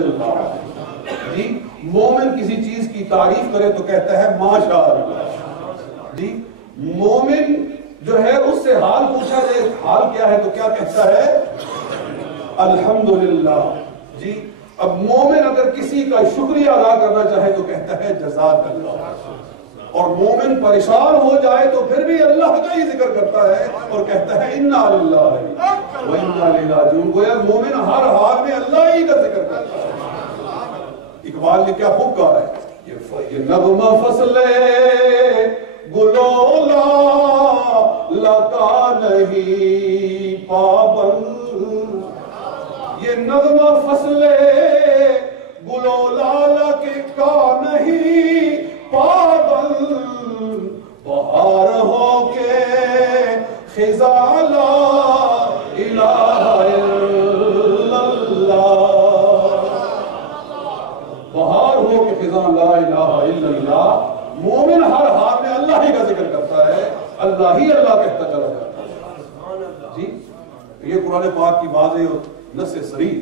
الحمدللہ. جی مومن کسی چیز کی تعریف کرے تو کہتا ہے ماشاءاللہ. جی مومن جو ہے اس سے حال پوچھا جائے حال کیا ہے تو کیا کہتا ہے الحمدللہ. جی اب مومن اگر کسی کا شکریہ ادا کرنا چاہے تو کہتا ہے جزاک اللہ. اور مومن پریشان ہو جائے تو پھر بھی اللہ کا ہی ذکر کرتا ہے اور کہتا ہے انا للہ و انا الیہ راجعون. گویا مومن ہر حال میں اللہ ہی کا ذکر کرتا ہے. اقبال نے کیا خوب کہا ہے یہ نغمہ فصل گلولا لگا نہیں پابند. یہ نغمہ فصل گلولا لگا نہیں پابند. بہار ہو کے خزاں لا الہ الا اللہ. بہار ہو کے خزاں لا الہ الا اللہ. مومن ہر حال میں اللہ ہی کا ذکر کرتا ہے, اللہ ہی اللہ کہتا چلا جاتا ہے. جی یہ قرآن پاک کی واضح اور نص صریح.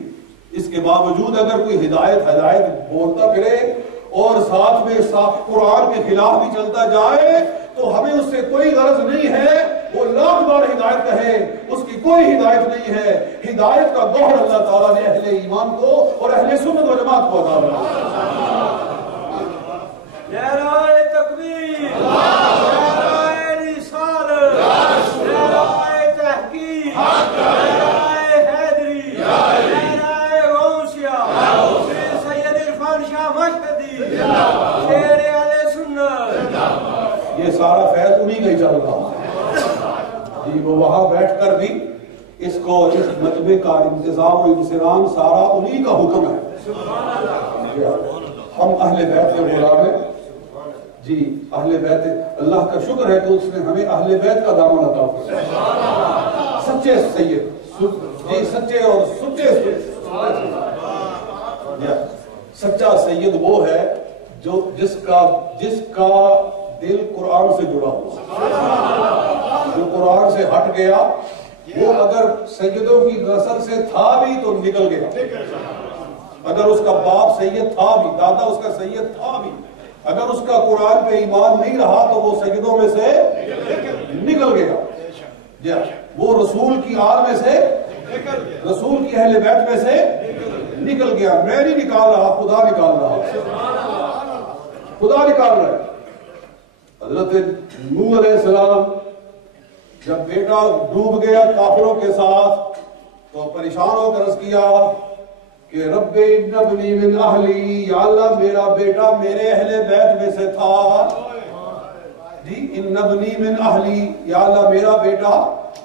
اس کے باوجود اگر کوئی ہدایت بولتا پھرے اور ساتھ میں قرآن کے خلاف بھی چلتا جائے تو ہمیں اس سے کوئی غرض نہیں ہے. وہ لاکھ بار ہدایت کہے اس کی کوئی ہدایت نہیں ہے. ہدایت کا گوہر اللہ تعالیٰ نے اہل ایمان کو اور اہل سنت و جماعت کو عطا فرمایا. نعرہ تکبیر، نعرہ رسالت، نعرہ تحقیق، نعرہ حیدری، نعرہ غوثیہ، سید عرفان شاہ مشہدی، شیر اہل سنت. یہ سارا فیض انہی کا ہی چل رہا ہے. جی وہ وہاں بیٹھ کر بھی اس مجمع کا انتظام و انصرام سارا انہی کا حکم ہے. ہم اہل بیت کے غلام ہیں. جی اہل بیت اللہ کا شکر ہے کہ اس نے ہمیں اہل بیت کا دامن عطا فرمایا. سچے سید, جی سچے اور سچے سچا سید وہ ہے جو جس کا دل قرآن سے جڑا ہوا, جو قرآن سے ہٹ گیا. وہ اگر سیدوں کی نسل سے تھا بھی تو نکل گیا. اگر اس کا باپ سید تھا بھی, دادا اس کا سید تھا بھی, اگر اس کا قرآن پہ ایمان نہیں رہا تو وہ سیدوں میں سے نکل گیا. وہ رسول کی آل میں سے, رسول کی اہل بیت میں سے نکل گیا. میں نہیں نکال رہا, خدا نکال رہا, خدا نکال رہا ہے. حضرت نوح علیہ السلام جب بیٹا ڈوب گیا کافروں کے ساتھ تو پریشان ہو کر عرض کیا کہ رب ان ابنی من اہلی, یا اللہ میرا بیٹا میرے اہل بیت میں سے تھا. جی ان ابنی من اہلی, یا اللہ میرا بیٹا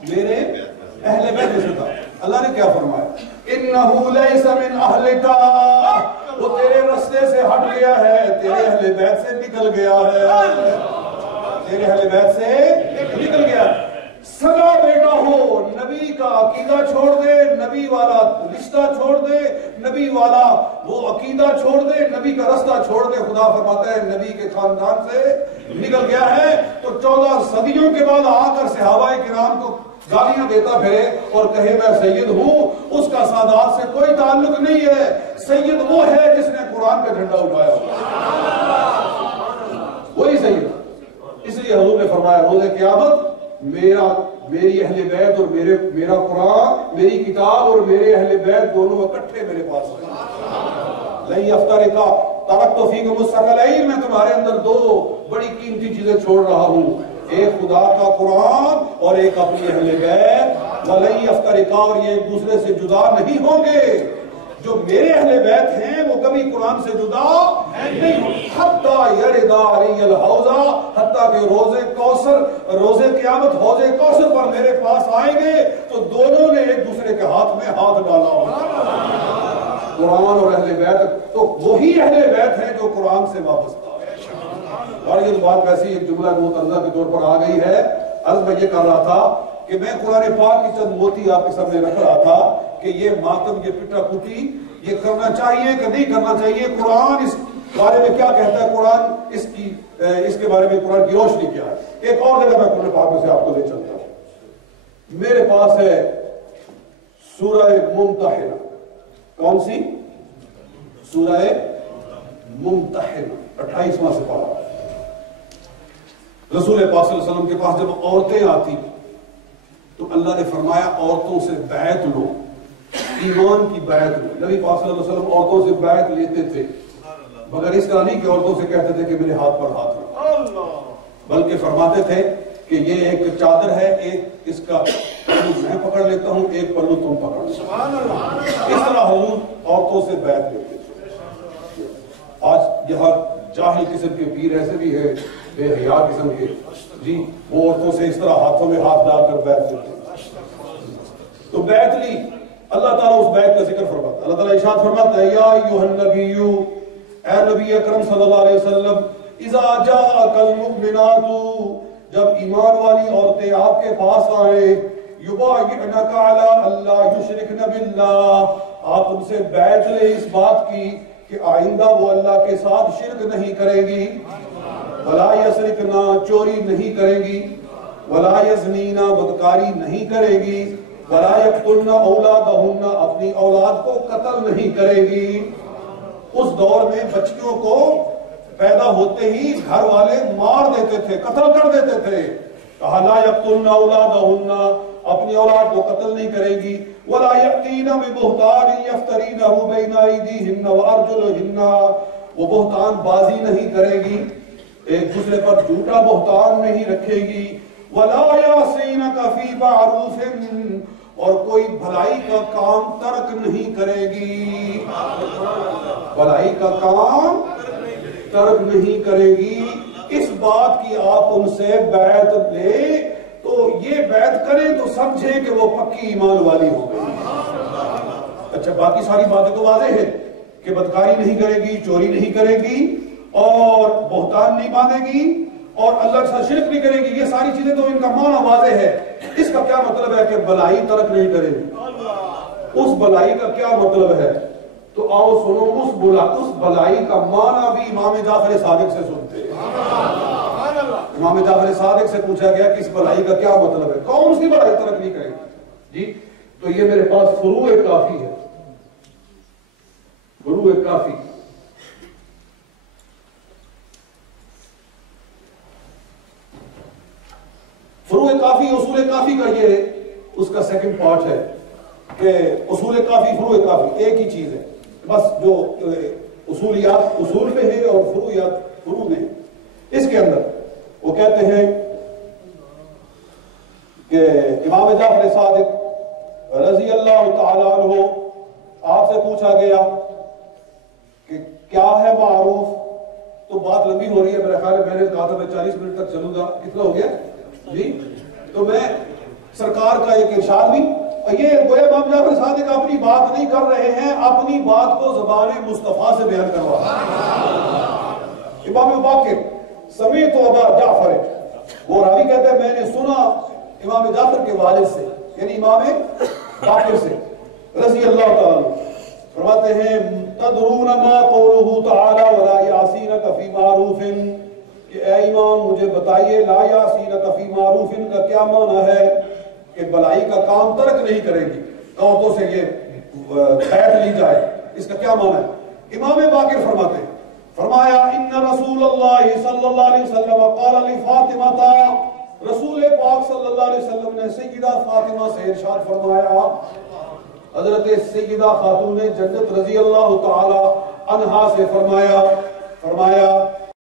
میرے اہل بیت میں سے تھا. اللہ نے کیا فرمایا, انہو لیس من اہلک, وہ تیرے رستے سے ہٹ گیا ہے, تیرے اہل بیت سے نکل گیا ہے, تیرے اہل بیت سے نکل گیا. سگا بیٹا ہو, نبی کا عقیدہ چھوڑ دے, نبی والا رشتہ چھوڑ دے, نبی والا وہ عقیدہ چھوڑ دے, نبی کا رستہ چھوڑ دے. خدا فرماتا ہے نبی کے خاندان سے نکل گیا ہے. تو 14 صدیوں کے بعد آ کر صحابہ کرام کو گالیاں دیتا پھرے اور کہے میں سید ہوں, اس کا سادات سے کوئی تعلق نہیں ہے. سید وہ ہے جس نے قرآن کا جھنڈا اٹھایا, وہی سید. اس لیے حضور نے فرمایا روز قیامت میری اہل بیت اور میرا قرآن, میری کتاب اور میرے اہل بیت دونوں اکٹھے میرے پاس ہیں. لن یفترقا ترکت فیکم الثقلین, میں تمہارے اندر 2 بڑی قیمتی چیزیں چھوڑ رہا ہوں, ایک خدا کا قرآن اور ایک اپنی اہل بیت. ولن یفترقا, اور یہ ایک دوسرے سے جدا نہیں ہوں گے. جو میرے اہل بیت ہیں وہ کبھی قرآن سے جدا نہیں ہوں. حتیٰ یردا علی الحوضہ, حتیٰ کہ روز قیامت حوض کوثر پر میرے پاس آئیں گے تو دونوں نے ایک دوسرے کے ہاتھ میں ہاتھ ڈالا ہوگا. قرآن اور اہل بیت تو وہی اہل بیت ہیں جو قرآن سے وابستہ ہے. اور یہ بات ویسی ایک جملہ متنزہ کے طور پر آ گئی ہے. عرض میں یہ کر رہا تھا کہ میں قرآن پاک کی چند موتی آپ کے سامنے رکھ رہا تھا کہ یہ ماتم, یہ پٹا پٹی یہ کرنا چاہیے کہ نہیں کرنا چاہیے. قرآن اس بارے میں کیا کہتا ہے, قرآن اس کے بارے میں قرآن کی روشنی کیا ہے. ایک اور جگہ میں قرآن پاک میں سے آپ کو لے چلتا ہوں. میرے پاس ہے سورہ ممتحنہ. کون سی؟ سورہ ممتحنہ 28واں سپارہ. رسول پاک صلی اللہ علیہ وسلم کے پاس جب عورتیں آتی تو اللہ نے فرمایا عورتوں سے بیعت لو، ایمان کی بیعت لو. نبی پاک صلی اللہ علیہ وسلم عورتوں سے بیعت لیتے تھے، مگر اس طرح نہیں کہ عورتوں سے کہتے تھے کہ میرے ہاتھ پر ہاتھ رکھو، بلکہ فرماتے تھے کہ یہ ایک چادر ہے، ایک اس کا پلو میں پکڑ لیتا ہوں، ایک پلو تم پکڑ. اس طرح حضور عورتوں سے بیعت لیتے تھے. آج یہاں جاہل قسم کے پیر ایسے بھی ہے، بے حیا قسم کے، جی وہ عورتوں سے اس طرح ہاتھوں میں ہاتھ ڈال کر بیعت لیتے ہیں. تو بیعت لی، اللہ تعالیٰ اس بیعت کا ذکر فرماتا. اللہ تعالیٰ ارشاد فرماتا ہے یا ایھا النبی، اے نبی اکرم صلی اللہ علیہ وسلم، اذا جاءک المؤمنات، جب ایمان والی عورتیں آپ کے پاس آئیں، یبایعنک علی اللہ یشرکن باللہ، آپ ان سے بیعت لیں اس بات کی کہ آئندہ وہ اللہ کے ساتھ شرک نہیں کرے گی، ولا یسرکنا، چوری نہیں کرے گی، ولا یزنینا، بدکاری نہیں کرے گی، ولا یقتلن اولادہن، اپنی اولاد کو قتل نہیں کرے گی. اس دور میں بچیوں کو پیدا ہوتے ہی گھر والے مار دیتے تھے، قتل کر دیتے تھے. کہا لا یقتلن اولادہن، اپنی اولاد کو قتل نہیں کرے گی. ولا یأتین ببہتان یفترینہ بین ایدیہن وارجلہن، وہ بہتان بازی نہیں کرے گی، ایک دوسرے پر جھوٹا بہتان نہیں رکھے گی. ولا یعصینک فی معروف، اور کوئی بھلائی کا کام ترک نہیں کرے گی، بھلائی کا کام ترک نہیں کرے گی. اس بات کی آپ ان سے بیعت لیں تو یہ بیعت کریں تو سمجھیں کہ وہ پکی ایمان والی ہو گئی. اچھا باقی ساری باتیں تو واضح ہے کہ بدکاری نہیں کرے گی، چوری نہیں کرے گی، اور بہتان نہیں باندھے گی، اور اللہ کے ساتھ شرک نہیں کرے گی. یہ ساری چیزیں تو ان کا معنی واضح ہے. اس کا کیا مطلب ہے کہ بلائی ترک نہیں کرے گی؟ اس بلائی کا کیا مطلب ہے؟ تو آؤ سنو، اس بلائی کا معنی بھی امام جعفر صادق سے سنتے ہیں. امام جعفر صادق سے پوچھا گیا کہ اس بلائی کا کیا مطلب ہے، کون سی بلائی ترک نہیں کرے گی؟ جی تو یہ میرے پاس فروع کافی ہے، فروع کافی. فروع کافی، اصول کافی کا یہ اس کا سیکنڈ پارٹ ہے کہ اصول کافی فروع کافی ایک ہی چیز ہے، بس جو اصولیات اصول میں ہے اور فروعیات فروع میں. اس کے اندر وہ کہتے ہیں کہ امام جعفر صادق رضی اللہ تعالیٰ عنہ، آپ سے پوچھا گیا کہ کیا ہے معروف. تو بات لمبی ہو رہی ہے، میرا خیال ہے میں نے کہا تھا میں 40 منٹ تک چلوں گا، کتنا ہو گیا جی؟ تو میں سرکار کا ایک ارشاد بھی، یہ گویا امام جعفر صادق اپنی بات نہیں کر رہے ہیں، اپنی بات کو زبان مصطفیٰ سے بیان کروا رہے ہیں. امام باقر سمیت ابا جعفر، وہ راوی کہتے ہیں میں نے سنا امام جعفر کے والد سے، یعنی امام باقر سے رضی اللہ تعالیٰ. فرماتے ہیں تدرون ما قولہ تعالی ولا یعصینک فی معروف، کہ اے امام مجھے بتائیے لا یعصینک فی معروف کا کیا معنی ہے، کہ بلائی کا کام ترک نہیں کرے گی، عورتوں سے یہ بیعت لی جائے، اس کا کیا معنی ہے؟ امام باقر فرماتے ہیں، فرمایا ان رسول اللہ صلی اللہ علیہ وسلم قال لفاطمہ، رسول پاک صلی اللہ علیہ وسلم نے سیدہ فاطمہ سے ارشاد فرمایا، حضرت سیدہ خاتون جنت رضی اللہ تعالی عنہا سے فرمایا